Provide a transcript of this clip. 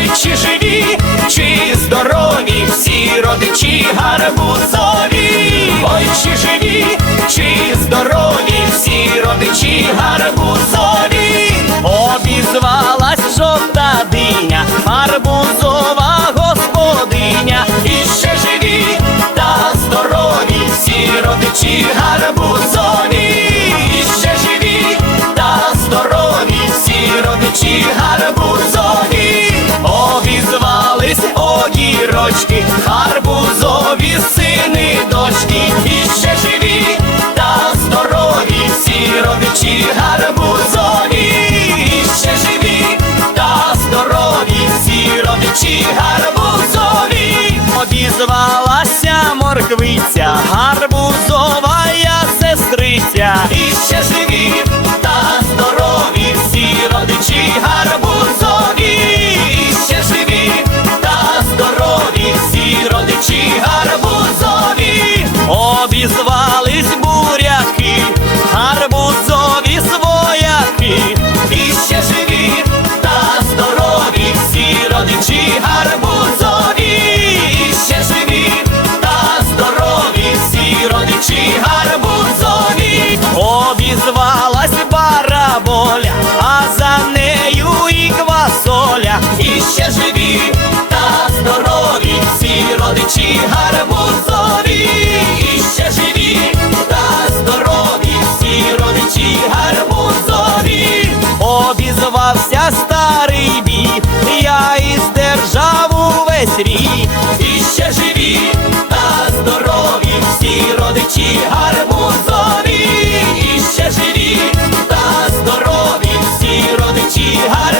ой, чи живі, чи здорові, всі родичі гарбузові, ой, чи живі, чи здорові, всі родичі гарбузові, обізвалась жовта диня, гарбузова господиня, і ще живі та здорові, всі родичі гарбузові. Огірочки, гарбузові сини, дочки, і ще живі. Та здорові, всі родичі гарбузові, і ще живі. Та здорові, всі родичі гарбузові, обізвалася морквиця, гарбузова she had